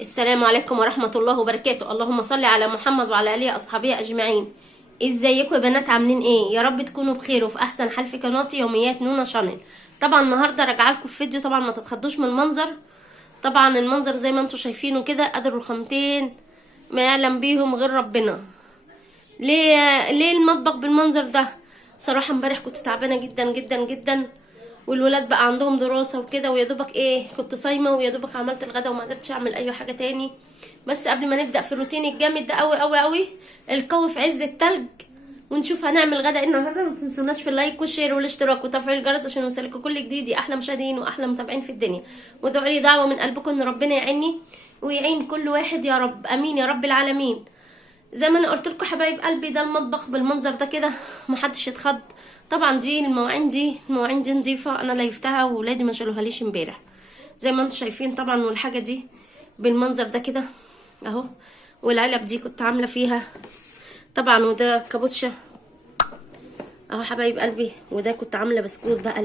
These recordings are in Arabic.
السلام عليكم ورحمة الله وبركاته. اللهم صل على محمد وعلى آله وأصحابه أجمعين. ازيكم يا بنات؟ عاملين ايه؟ يا رب تكونوا بخير وفي أحسن حال في قناتي يوميات نونا شانل. طبعا النهاردة راجعه لكم في فيديو، طبعا ما تتخضوش من المنظر. طبعا المنظر زي ما انتم شايفينه كده، قدر رخامتين ما يعلم بيهم غير ربنا. ليه المطبخ بالمنظر ده؟ صراحة امبارح كنت تعبانة جدا جدا جدا، والولاد بقى عندهم دراسة وكده، ويا دوبك كنت صايمة، ويا دوبك عملت الغدا وما قدرتش اعمل اي حاجة تاني. بس قبل ما نبدأ في الروتين الجامد ده قوي قوي قوي، القوي في عز التلج، ونشوف هنعمل غدا ايه النهارده. ما تنسوناش في اللايك والشير والاشتراك وتفعيل الجرس عشان يوصلكوا كل جديد يا احلى مشاهدين واحلى متابعين في الدنيا. وادعوا لي دعوة من قلبكم ان ربنا يعيني ويعين كل واحد يا رب، امين يا رب العالمين. زي ما انا قلت لكم حبايب قلبي، ده المطبخ بالمنظر ده كده، محدش يتخض. طبعا دي المواعين دي نظيفه، انا ليفتها وولادي ما شالوهاليش امبارح زي ما انتم شايفين طبعا. والحاجه دي بالمنظر ده كده اهو. والعلب دي كنت عامله فيها طبعا، وده كابوتشا اهو حبايب قلبي. وده كنت عامله بسكوت بقى،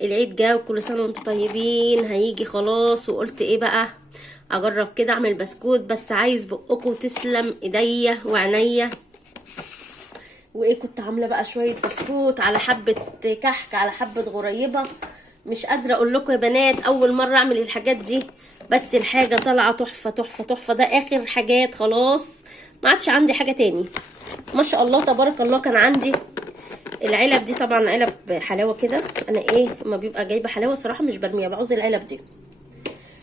العيد جا وكل سنه وانتم طيبين، هيجي خلاص. وقلت ايه بقى، اجرب كده اعمل بسكوت، بس عايز بقكم تسلم ايديا وعينيا. وايه كنت عامله بقى شويه بسكوت على حبه كحك على حبه غريبه. مش قادره اقول لكم يا بنات، اول مره اعمل الحاجات دي، بس الحاجه طالعه تحفه تحفه تحفه. ده اخر حاجات خلاص، ما عادش عندي حاجه تاني. ما شاء الله تبارك الله. كان عندي العلب دي طبعا علب حلاوه كده، انا اما بيبقى جايبه حلاوه صراحه مش برميها، بعوز العلب دي.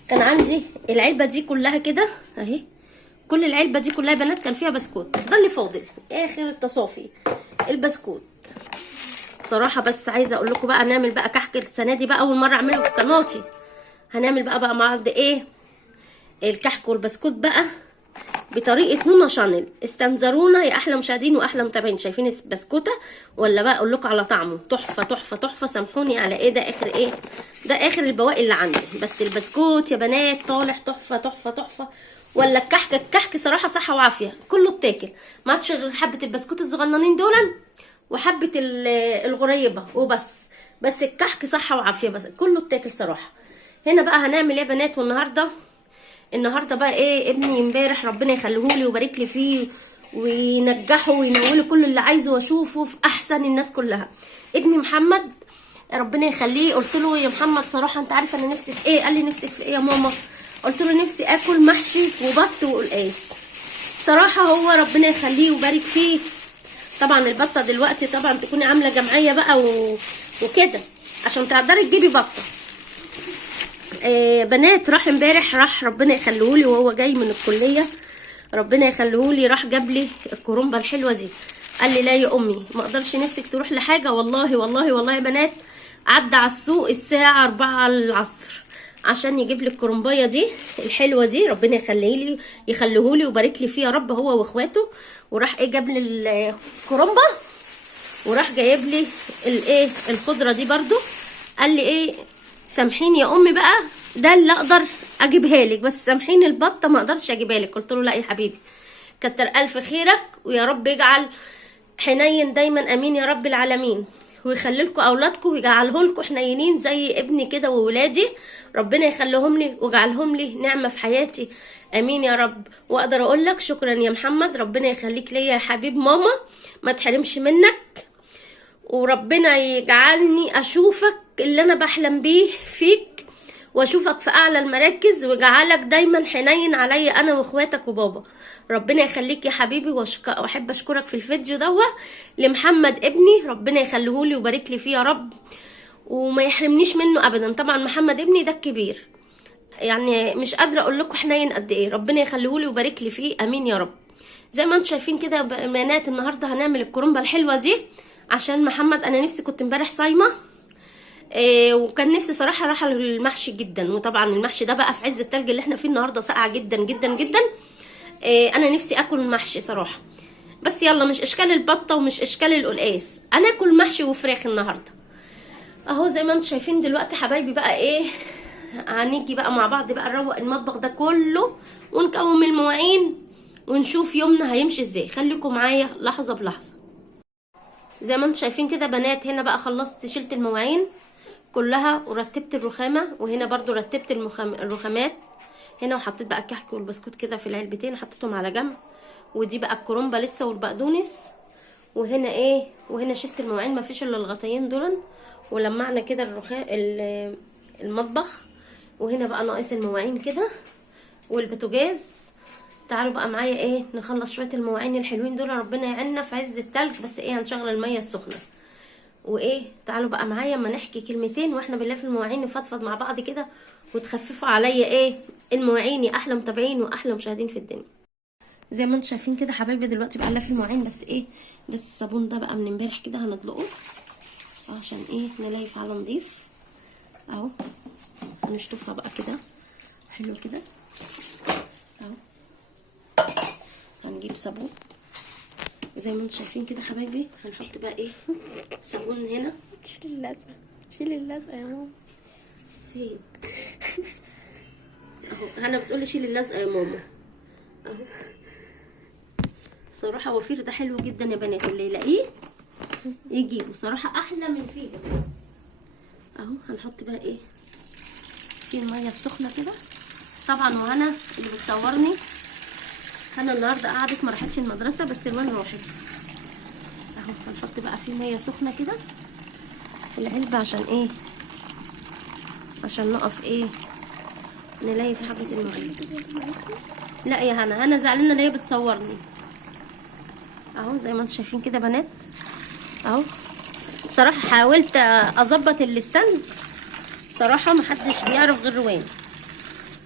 كان عندي العلبه دي كلها كده اهي، كل العلبه دي كلها يا بنات كان فيها بسكوت. ده اللي فاضل اخر التصافي البسكوت صراحه. بس عايزه اقول لكم بقى، نعمل بقى كحك السنه دي بقى، اول مره اعمله في قناتي. هنعمل بقى مع بعض الكحك والبسكوت بقى بطريقه نونا شانل. استنظرونا يا احلى مشاهدين واحلى متابعين. شايفين البسكوته ولا بقى اقول لكم على طعمه؟ تحفه تحفه تحفه. سامحوني على ده اخر ده اخر البواقي اللي عندي، بس البسكوت يا بنات طالع تحفه تحفه تحفه. ولا الكحك صراحه صحه وعافيه، كله اتاكل. ما عادش غير حبه البسكوت الصغننين دول وحبه الغريبه وبس. بس الكحك صحه وعافيه، بس كله اتاكل صراحه. هنا بقى هنعمل ايه يا بنات؟ النهارده بقى ابني امبارح ربنا يخليهولي ويبارك لي فيه وينجحه وينوله كل اللي عايزه، واشوفه في احسن الناس كلها. ابني محمد ربنا يخليه، قلت له يا محمد صراحه انت عارف انا نفسي في ايه؟ قال لي نفسك في ايه يا ماما؟ قلت له نفسي اكل محشي وبط وقلقاس. صراحه هو ربنا يخليه ويبارك فيه. طبعا البطه دلوقتي طبعا تكوني عامله جمعيه بقى وكده عشان تقدري تجيبي بطه. بنات راح ربنا يخليهولي وهو جاي من الكليه، ربنا يخليهولي راح جاب لي الكرومبه الحلوه دي. قال لي لا يا امي ما اقدرش، نفسك تروح لحاجه؟ والله والله والله يا بنات، عدى على السوق الساعه 4 العصر عشان يجيب لي الكرومبايه دي الحلوه دي. ربنا يخليهولي ويبارك لي فيه يا رب، هو واخواته. وراح جاب لي الكرومبه، وراح جايب لي الخضره دي برضو. قال لي سامحيني يا امي بقى، ده اللي اقدر اجيبها لك، بس سامحيني البطه ما اقدرش اجيبها لك. قلت له لا يا حبيبي، كتر الف خيرك، ويا رب يجعل حنين دايما، امين يا رب العالمين. ويخلي لكم اولادكم ويجعله لكم حنينين زي ابني كده وولادي. ربنا يخليهم لي ويجعلهم لي نعمه في حياتي، امين يا رب. واقدر اقول لك شكرا يا محمد، ربنا يخليك ليا يا حبيب ماما، ما تحرمش منك. وربنا يجعلني اشوفك اللي انا بحلم بيه فيك، واشوفك في اعلى المراكز، ويجعلك دايما حنين عليا انا واخواتك وبابا. ربنا يخليك يا حبيبي. واحب اشكرك في الفيديو لمحمد ابني، ربنا يخليهولي ويبارك لي فيه يا رب، وما يحرمنيش منه ابدا. طبعا محمد ابني ده الكبير، يعني مش قادره اقول لكم حنين قد ايه. ربنا يخليهولي ويبارك لي فيه، امين يا رب. زي ما انتم شايفين كده يا بنات، النهارده هنعمل الكرومبه الحلوه دي عشان محمد. انا نفسي كنت امبارح صايمه، وكان نفسي صراحه راح المحشي جدا. وطبعا المحشي ده بقى في عز التلج اللي احنا فيه النهارده، ساقعه جدا جدا جدا. انا نفسي اكل محشي صراحه. بس يلا، مش اشكال البطه ومش اشكال القلقاس، انا اكل محشي وفراخ النهارده اهو. زي ما انتم شايفين دلوقتي حبايبي بقى هنيجي بقى مع بعض بقى نروق المطبخ ده كله، ونكوم المواعين، ونشوف يومنا هيمشي ازاي. خليكم معايا لحظه بلحظه. زي ما انتم شايفين كده بنات، هنا بقى خلصت شلت المواعين كلها ورتبت الرخامه، وهنا برضو رتبت الرخامات. هنا، وحطيت بقى الكحك والبسكوت كده في العلبتين حطيتهم على جنب. ودي بقى الكرومبه لسه والبقدونس. وهنا ايه، وهنا شلت المواعين مفيش الا الغطيين دول، ولمعنا كده المطبخ. وهنا بقى ناقص المواعين كده والبوتاجاز. تعالوا بقى معايا ايه نخلص شويه المواعين الحلوين دول، ربنا يعيننا في عز التلج. بس ايه هنشغل الميه السخنه وايه. تعالوا بقى معايا اما نحكي كلمتين واحنا بالله في المواعين، نفضفض مع بعض كده وتخففوا عليا ايه المواعين، يا احلى متابعين واحلى مشاهدين في الدنيا. زي ما انتم شايفين كده حبايبي دلوقتي بقى في المواعين. بس ايه ده الصابون ده بقى من امبارح كده هنطلقه عشان ايه نليف على نضيف اهو. هنشطفها بقى كده حلو كده اهو. هنجيب صابون زي ما انتم شايفين كده حبايبي. هنحط بقى ايه صابون هنا. شيل اللزقه، شيل اللزقه يا ماما. فين اهو. هنا بتقولي شيل اللزقه يا ماما اهو. صراحه وفير ده حلو جدا يا بنات، اللي يلاقيه يجيبه صراحه احلى من فيجا اهو. هنحط بقى ايه في الميه السخنه كده طبعا. وهنا اللي بتصورني هنا النهارده قعدت ما راحتش المدرسه، بس الوان راحت اهو. هنحط بقى في ميه سخنه كده في العلبه عشان ايه، عشان نقف ايه نلاقي في حبه الميه. لا يا هنا زعلانه اللي هي بتصورني اهو. زي ما انتم شايفين كده بنات اهو. صراحه حاولت اظبط الاستند صراحه محدش بيعرف غير روان،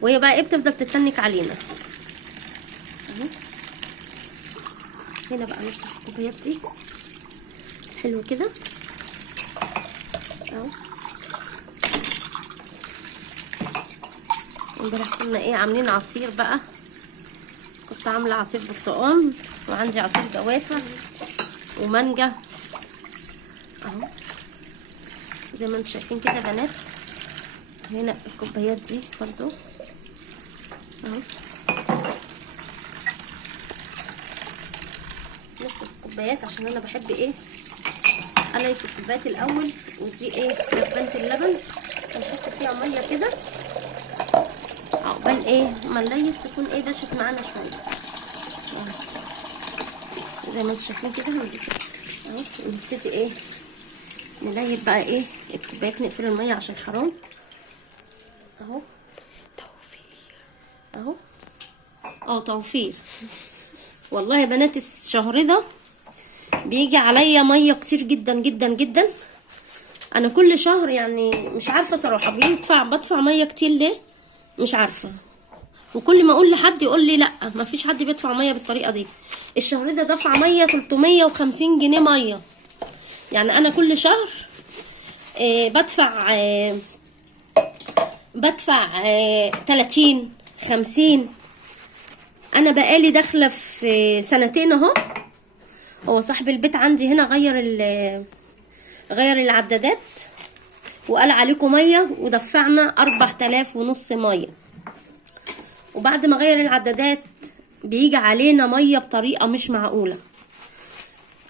وهي بقى ايه بتفضل تتنك علينا اهو. هنا بقى نشطف الكوبايات دي حلو كده اهو. امبارح كنا ايه عاملين عصير بقى. كنت عامله عصير برتقال وعندي عصير جوافه ومانجا اهو. زي ما انتم شايفين كده بنات. هنا الكوبايات دي برضو اهو. نشطف الكوبايات عشان انا بحب ايه اليف الكوبايات الاول. ودي ايه لبنه اللبن هنحط فيها ميه كده عقبال ايه ما نليف تكون ايه دشت معانا شويه زي ما انتم شايفين كده. هنجيب اهو ونبتدي ايه نليف بقى ايه الكوبايات. نقفل الميه عشان حرام اهو. توفير اهو توفير. والله يا بنات الشهر ده بيجي عليا ميه كتير جدا جدا جدا. انا كل شهر يعني مش عارفه صراحه بدفع ميه كتير ليه مش عارفه. وكل ما اقول لحد يقول لي لا ما فيش حد بيدفع ميه بالطريقه دي. الشهر ده دفع ميه 350 جنيه ميه. يعني انا كل شهر بدفع 30 50. انا بقالي داخله في سنتين اهو. هو صاحب البيت عندي هنا غير العدادات وقال عليكم ميه ودفعنا 4000 ونص ميه. وبعد ما غير العدادات بيجي علينا ميه بطريقه مش معقوله.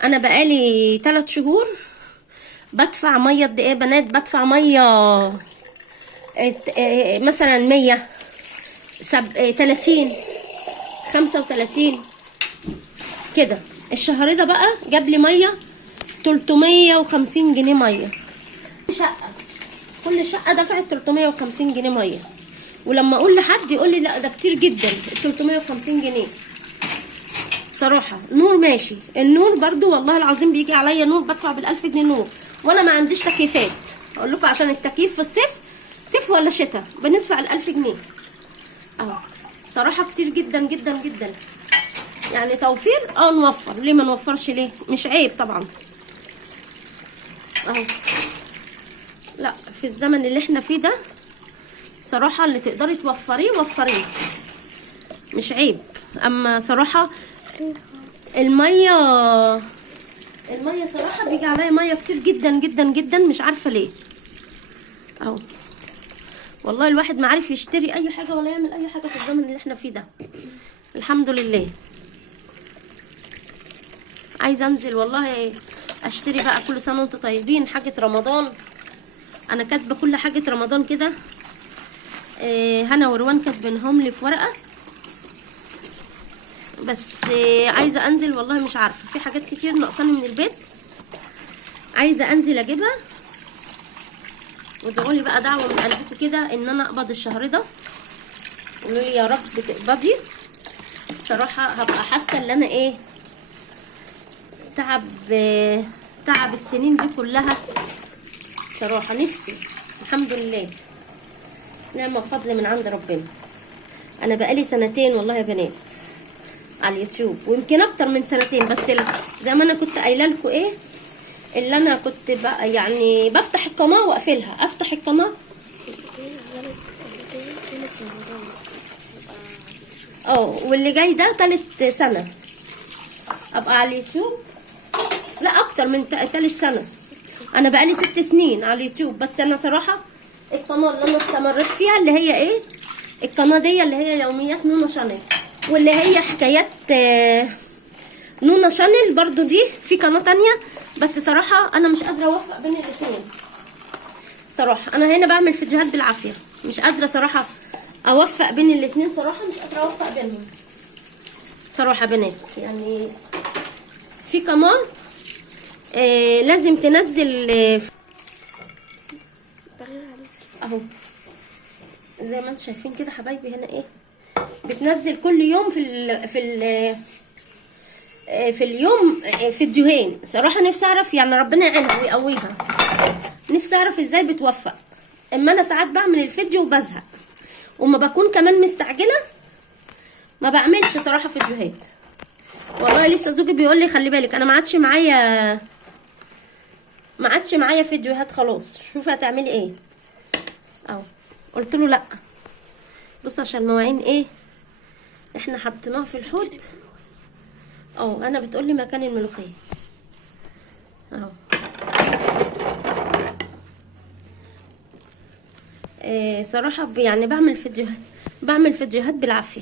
انا بقالي 3 شهور بدفع ميه قد ايه بنات؟ بدفع ميه مثلا 100 30 35 كده. الشهر ده بقى جاب لي ميه 350 جنيه ميه. كل شقه دفعت 350 جنيه ميه. ولما اقول لحد يقول لي لا ده كتير جدا 350 جنيه. صراحه نور ماشي، النور برضو والله العظيم بيجي عليا نور بدفع بال1000 جنيه نور وانا ما عنديش تكييفات. اقول لكم عشان التكييف في الصيف صيف ولا شتاء بندفع ال1000 جنيه اهو. صراحه كتير جدا جدا جدا. يعني توفير نوفر ليه ما نوفرش ليه؟ مش عيب طبعا اهو. لا في الزمن اللي احنا فيه ده صراحه اللي تقدري توفريه وفريه مش عيب. اما صراحه الميه صراحه بيجي عليا ميه كتير جدا جدا جدا مش عارفه ليه اهو. والله الواحد ما عارف يشتري اي حاجه ولا يعمل اي حاجه في الزمن اللي احنا فيه ده. الحمد لله. عايزه انزل والله اشتري بقى كل سنه وانتم طيبين حاجه رمضان. انا كاتبه كل حاجه رمضان كده هنا وروان كاتبينهم لي في ورقه، بس عايزه انزل والله مش عارفه، في حاجات كتير ناقصاني من البيت عايزه انزل اجيبها. وادعوا لي بقى دعوه من قلبكم كده ان انا اقبض الشهر ده، قولوا لي يا رب تقبضي. بصراحه هبقى حاسه ان انا ايه، تعب السنين دي كلها صراحه. نفسي الحمد لله نعمه وفضل من عند ربنا. انا بقالي سنتين والله يا بنات على اليوتيوب، ويمكن اكتر من سنتين، بس زي ما انا كنت قايله لكم ايه، اللي انا كنت بقى يعني بفتح القناه واقفلها، افتح القناه واللي جاي ده 3 سنه ابقى على اليوتيوب. لا اكتر من 3 سنه، انا بقالي 6 سنين على اليوتيوب. بس انا صراحه القناه اللي انا استمريت فيها اللي هي ايه، القناه دي اللي هي يوميات نونا شانل، واللي هي حكايات نونا شانل برضو. دي في قناه تانية، بس صراحه انا مش قادره اوفق بين الاثنين صراحه. انا هنا بعمل فيديوهات بالعافيه، مش قادره صراحه اوفق بين الاثنين صراحه، مش قادره اوفق بينهم صراحه بنات. يعني في قناه لازم تنزل اهو زي ما انتم شايفين كده حبايبي، هنا ايه بتنزل كل يوم في اليوم فيديوهين. صراحه نفسي اعرف، يعني ربنا يعينها ويقويها، نفسي اعرف ازاي بتوفق. اما انا ساعات بعمل الفيديو وبزهق، وما بكون كمان مستعجله ما بعملش صراحه فيديوهات. والله لسه زوجي بيقول لي خلي بالك انا ما عادش معايا فيديوهات خلاص، شوفي هتعملي ايه. اهو قلت له لا بص، عشان المواعين ايه احنا حطيناها في الحوض. انا بتقولي مكان الملوخيه اهو. صراحه يعني بعمل فيديوهات بالعافيه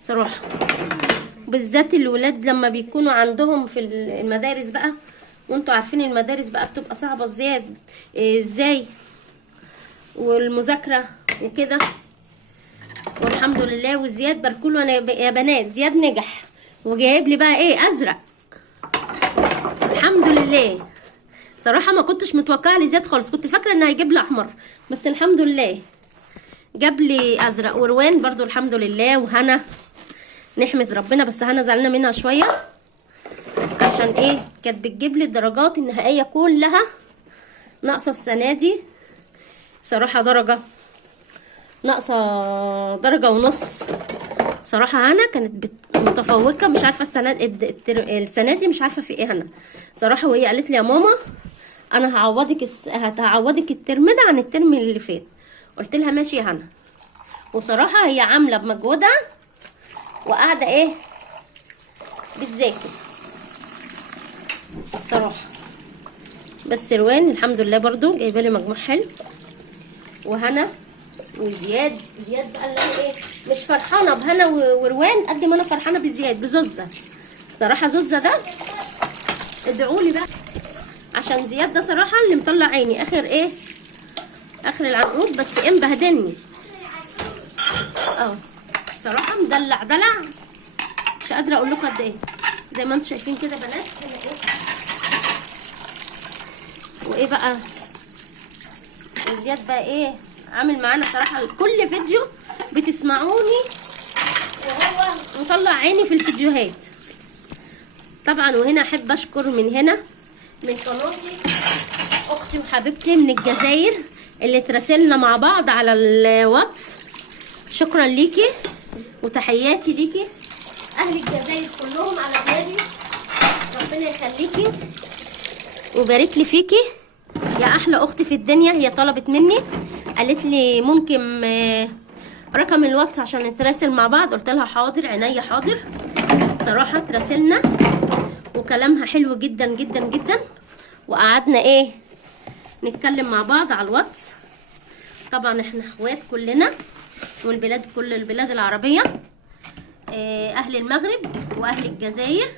صراحه، بالذات الولاد لما بيكونوا عندهم في المدارس بقى، وانتوا عارفين المدارس بقى بتبقى صعبه ازاي والمذاكره وكده. والحمد لله وزياد باركوله يا بنات، زياد نجح وجايب لي بقى ايه ازرق، الحمد لله. صراحه ما كنتش متوقعه لزياد خالص، كنت فاكره انه هيجيب لي احمر، بس الحمد لله جاب لي ازرق. وروان برضو الحمد لله، وهنا نحمد ربنا. بس هنا زعلنا منها شويه عشان ايه، كانت بتجيب لي الدرجات النهائيه كلها ناقصه السنه دي صراحه، ناقصه 1.5 صراحه. هنا كانت متفوقه، مش عارفه السنه دي مش عارفه في ايه هنا صراحه. وهي قالت لي يا ماما انا هعوضك الترم ده عن الترم اللي فات. قلت لها ماشي يا هنا. وصراحه هي عامله بمجهودها وقاعده ايه بتذاكر صراحه. بس روان الحمد لله برضو جايبه لي مجموع حلو، وهنا وزياد بقى اللي انا ايه مش فرحانه بهنا وروان قد ما انا فرحانه بزياد بزوزه صراحه. زوزه ده ادعوا لي بقى، عشان زياد ده صراحه اللي مطلع عيني اخر العنقود، بس ايه مبهدلني صراحه، مدلع دلع مش قادره اقول لكم قد ايه. زي ما انتم شايفين كده بنات هنا ايه، وايه بقى وزياد بقى ايه عامل معانا صراحه. كل فيديو بتسمعوني وهو مطلع عيني في الفيديوهات طبعا. وهنا احب اشكر من قناتي اختي وحبيبتي من الجزائر اللي تراسلنا مع بعض على الواتس. شكرا ليكي وتحياتي ليكي، اهل الجزائر كلهم على بالي، ربنا يخليكي وبارك لي فيكي يا احلى اختي في الدنيا. هي طلبت مني قالت لي ممكن رقم الواتس عشان نتراسل مع بعض، قلت لها حاضر عينيا حاضر. صراحه تراسلنا وكلامها حلو جدا جدا جدا، وقعدنا ايه نتكلم مع بعض على الواتس. طبعا احنا اخوات كلنا، والبلاد كل البلاد العربيه، اهل المغرب واهل الجزائر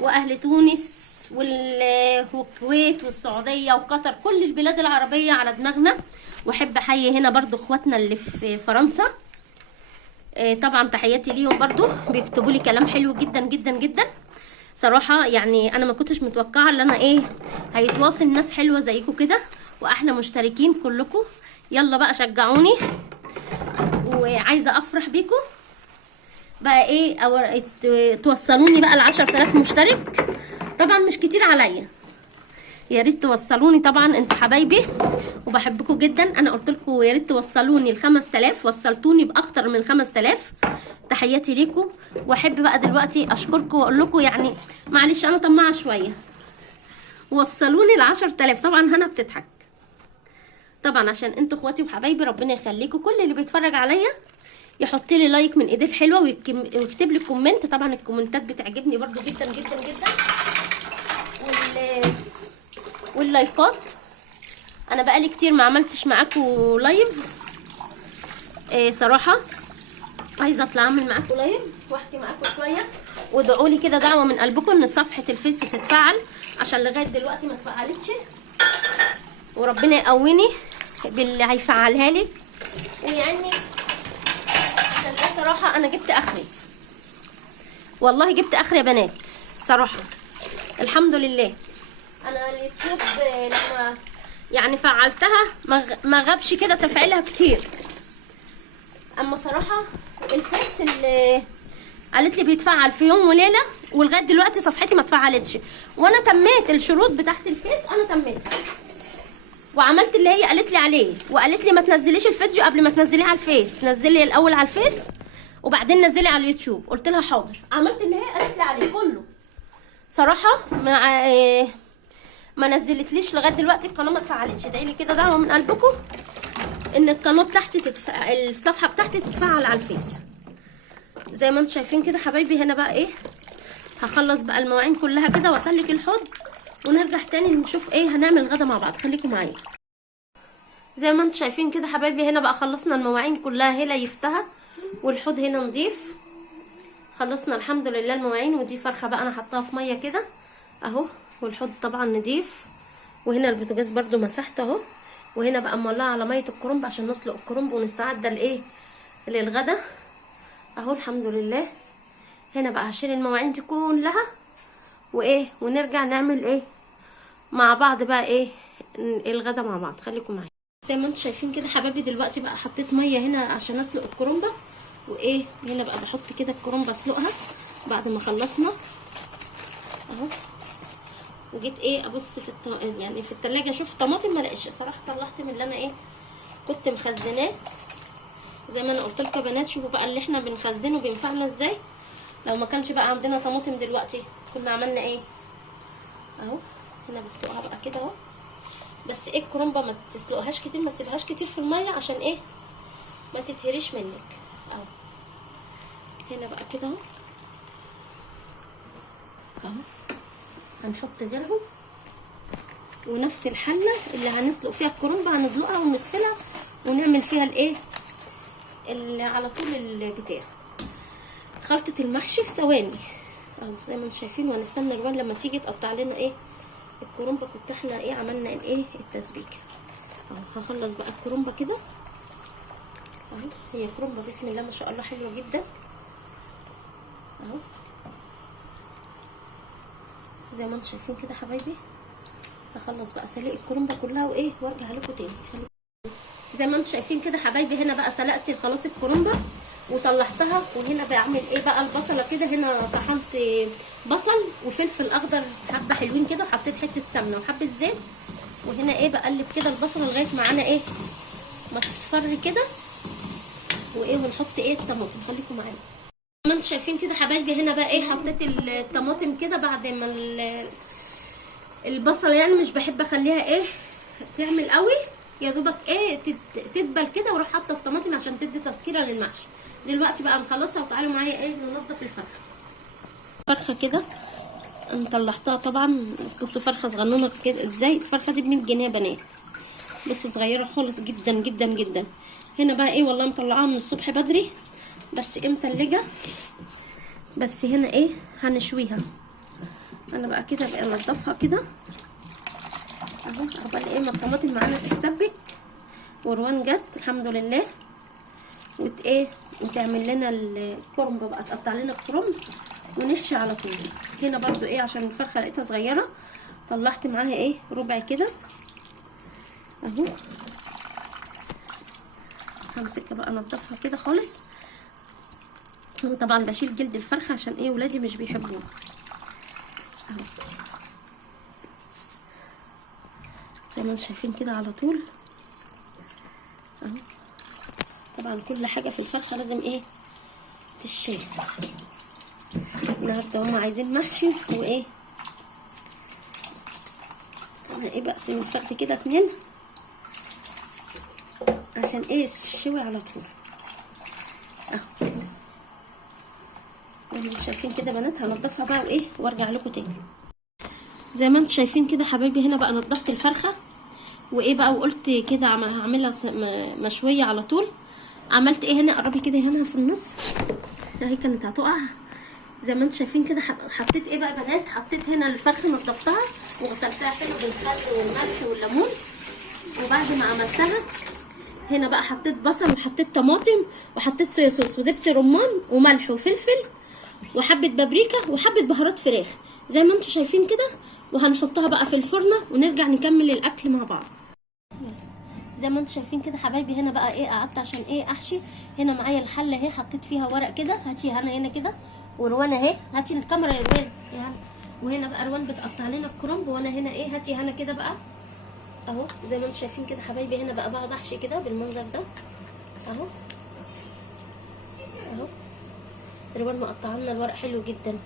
واهل تونس والكويت والسعوديه وقطر، كل البلاد العربيه على دماغنا. واحب احيي هنا برضو اخواتنا اللي في فرنسا، طبعا تحياتي ليهم برضو، بيكتبوا لي كلام حلو جدا جدا جدا صراحه. يعني انا ما كنتش متوقعه ان انا هيتواصل ناس حلوه زيكم كده واحلى مشتركين كلكم. يلا بقى شجعوني، وعايزه افرح بيكم بقى أو توصلوني بقى ل10,000 مشترك. طبعا مش كتير عليا، يا ريت توصلوني. طبعا انتوا حبايبي وبحبكم جدا. انا قلت لكم يا ريت توصلوني ل5000، وصلتوني باكتر من 5000. تحياتي ليكم. واحب بقى دلوقتي اشكركم واقول لكم يعني معلش انا طماعه شويه، وصلوني ل10,000. طبعا هنا بتضحك طبعا عشان انتوا اخواتي وحبايبي، ربنا يخليكم. كل اللي بيتفرج عليا يحط لي لايك من ايديه الحلوه، ويكتب لي كومنت. طبعا الكومنتات بتعجبني برضو جدا جدا جدا، واللايكات. انا بقالي كتير ما عملتش معاكم لايف، صراحه عايزه اطلع اعمل معاكم لايف واحكي معاكم شويه. وادعوا لي كده دعوه من قلبكم ان صفحه الفيس تتفعل، عشان لغايه دلوقتي ما اتفعلتش، وربنا يقويني باللي هيفعلها لي. ويعني عشان صراحه انا جبت اخري، والله جبت اخري يا بنات صراحه. الحمد لله انا اليوتيوب لما يعني فعلتها ما غابش كده تفعيلها كتير. اما صراحه الفيس اللي قالت لي بيتفعل في يوم وليله، ولغايه دلوقتي صفحتي ما اتفعلتش. وانا تميت الشروط بتاعت الفيس، انا تميتها وعملت اللي هي قالت لي عليه. وقالت لي ما تنزليش الفيديو قبل ما تنزليه على الفيس، نزلي الاول على الفيس وبعدين نزلي على اليوتيوب. قلت لها حاضر، عملت اللي هي قالت لي عليه كله. صراحه ما نزلتليش لغايه دلوقتي، القناه ما اتفعلتش. ادعي لي كده دعوه من قلبكم ان القناه بتاعتي الصفحه بتاعتي تتفعل على الفيس. زي ما انتم شايفين كده حبايبي. هنا بقى هخلص بقى المواعين كلها كده واسلك الحوض، ونرجع تاني نشوف هنعمل غدا مع بعض. خليكم معايا. زي ما انتم شايفين كده حبايبي، هنا بقى خلصنا المواعين كلها. هنا يفتها والحوض هنا نضيف. خلصنا الحمد لله المواعين. ودي فرخه بقى انا حطاها في ميه كده اهو، والحوض طبعا نضيف. وهنا البوتاجاز برده مسحته اهو. وهنا بقى مولعه على ميه الكرنب عشان نسلق الكرنب ونستعد للغدا اهو. الحمد لله. هنا بقى هشيل المواعين دي كلها ونرجع نعمل مع بعض بقى الغدا مع بعض. خليكم معايا. زي ما انتم شايفين كده حبايبي، دلوقتي بقى حطيت ميه هنا عشان اسلق الكرنبه. هنا بقى بحط كده الكرنبه اسلقها بعد ما خلصنا اهو. وجيت ابص يعني في التلاجة اشوف طماطم، ما لقيتش صراحه. طلعت من اللي انا كنت مخزناه. زي ما انا قلت لكم يا بنات، شوفوا بقى اللي احنا بنخزنه بينفعنا ازاي. لو ما كانش بقى عندنا طماطم دلوقتي كنا عملنا اهو. هنا بسلقها بقى كده اهو. بس الكرنبه ما تسلقهاش كتير، ما تسيبهاش كتير في الميه عشان ما تتهريش منك اهو. هنا بقى كده اهو هنحط غيرهم. ونفس الحله اللي هنسلق فيها الكرنبه هندلقها ونغسلها ونعمل فيها اللي على طول البتاع خلطه المحشي في ثواني اهو. زي ما انتم شايفين. وهنستنى الوان لما تيجي تقطع لنا الكرنبه. كنت احنا عملنا التسبيكه اهو. هخلص بقى الكرنبه كده اهو. هي كرنبه بسم الله ما شاء الله حلوه جدا اهو. زي ما انتم شايفين كده حبايبي. هخلص بقى سلق الكرنبه كلها وارجع لكم تاني. زي ما انتم شايفين كده حبايبي، هنا بقى سلقت خلاص الكرنبه وطلعتها. وهنا بعمل بقى البصله كده. هنا طحنت بصل وفلفل اخضر حبه حلوين كده، وحطيت حته سمنه وحبه زيت. وهنا بقلب كده البصله لغايه معانا ما تصفر كده. ونحط الطماطم. خليكم معايا. زي ما انتم شايفين كده حبايبي، هنا بقى حطيت الطماطم كده بعد ما البصله يعني مش بحب اخليها تعمل قوي، يا دوبك تدبل كده، واروح حاطه الطماطم عشان تدي تسكيره للمحشي. دلوقتي بقى نخلصها وتعالوا معايا ننضف الفرخه كده. انا طلعتها طبعا. بصوا فرخه صغنونه كده ازاي. الفرخه دي ب100 جنيه يا بنات، بس صغيره خالص جدا جدا جدا. هنا بقى والله مطلعاها من الصبح بدري، بس متلجه. بس هنا هنشويها انا بقى كده بقى انضفها كده اهو، عقبال ايه ما الطماطم معانا تتسبك. وروان جت الحمد لله وتعمل لنا الكرنب بقى، تقطع لنا الكرنب ونحشي على طول. هنا برضو ايه عشان الفرخه لقيتها صغيره طلعت معاها ايه ربع كده اهو. همسكها بقى انضفها كده خالص. طبعا بشيل جلد الفرخه عشان ايه ولادي مش بيحبوه اهو، زي ما انتم شايفين كده على طول اهو. طبعا كل حاجه في الفرخه لازم ايه تتشال. النهارده هما عايزين محشي وايه، انا ايه بقسم الفخذ كده 2 عشان ايه الشوي على طول اهو. انتوا شايفين كده بنات، هنضفها بقى وايه وارجع لكم تاني. زي ما انتوا شايفين كده حبايبي، هنا بقى نضفت الفرخه وايه بقى، وقلت كده هعملها مشويه على طول. عملت ايه هنا، قربي كده هنا في النص اهي، كانت هتقع. زي ما انتوا شايفين كده حطيت ايه بقى بنات، حطيت هنا الفرخه نضفتها وغسلتها حلو بالخل والملح والليمون. وبعد ما عملتها هنا بقى حطيت بصل وحطيت طماطم وحطيت صويا صوص ودبس رمان وملح وفلفل وحبه بابريكا وحبه بهارات فراخ زي ما انتوا شايفين كده. وهنحطها بقى في الفرن ونرجع نكمل الاكل مع بعض. زي ما انتوا شايفين كده حبايبي، هنا بقى ايه قعدت عشان ايه احشي. هنا معايا الحله اهي، حطيت فيها ورق كده. هاتي هنا كده، وروان اهي، هاتي الكاميرا يا روان يعني. وهنا بقى روان بتقطع لنا الكرنب، وانا هنا ايه هاتي هنا كده بقى اهو. زي ما انتوا شايفين كده حبايبي، هنا بقى بقعد احشي كده بالمنظر ده اهو اهو. روان مقطعه لنا الورق حلو جدا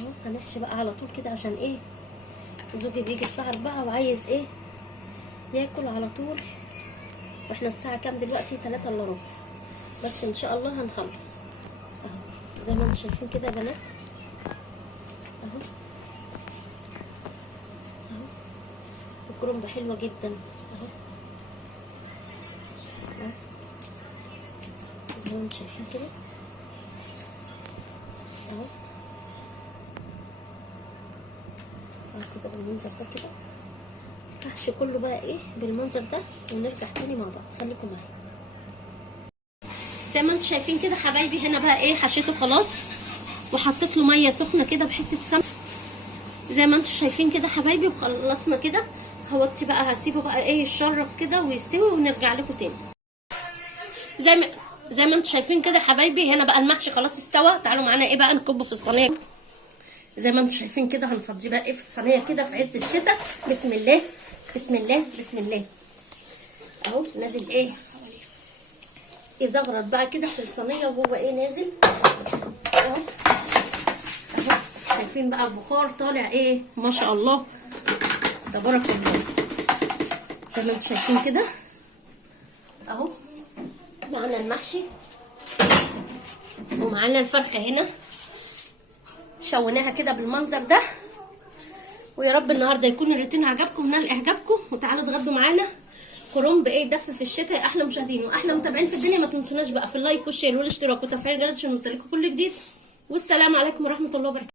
اهو. هنحشي بقى على طول كده عشان ايه زوجي بيجي الساعه 4 وعايز ايه ياكل على طول. واحنا الساعه كام دلوقتي؟ 3 الا ربع، بس ان شاء الله هنخلص اهو. زي ما انتم شايفين كده يا بنات اهو اهو. الكرنب حلوه جدا اهو اهو. زي ما انتم شايفين كده اهو كده بالمنظر ده كده. هحشي كله بقى ايه بالمنظر ده ونرجع تاني مع بعض، خليكم معايا. زي ما انتم شايفين كده حبايبي، هنا بقى ايه حشيته خلاص وحطيت له ميه سخنه كده بحته سمنه زي ما انتم شايفين كده حبايبي. وخلصنا كده هوطي بقى، هسيبه بقى ايه يشرب كده ويستوي ونرجع لكم تاني. زي ما انتم شايفين كده حبايبي، هنا بقى المحشي خلاص استوى. تعالوا معانا ايه بقى نكبه في الصينيه. زي ما انتم شايفين كده هنفضيه بقى ايه في الصينيه كده في عز الشتاء. بسم الله بسم الله بسم الله اهو. نازل ايه يزغرط بقى كده في الصينيه وهو ايه نازل اهو اهو. شايفين بقى البخار طالع ايه ما شاء الله تبارك الله. زي ما انتم شايفين كده اهو. معانا المحشي ومعانا الفرخه هنا شوناها كده بالمنظر ده. ويا رب النهارده يكون الروتين عجبكم ونال اعجابكم. وتعالوا اتغدوا معانا كرنب ايه دف في الشتاء. يا احلى مشاهدين واحلى متابعين في الدنيا، ما تنسوناش بقى في اللايك والشير والاشتراك وتفعيل الجرس عشان نوصلكم كل جديد. والسلام عليكم ورحمه الله وبركاته.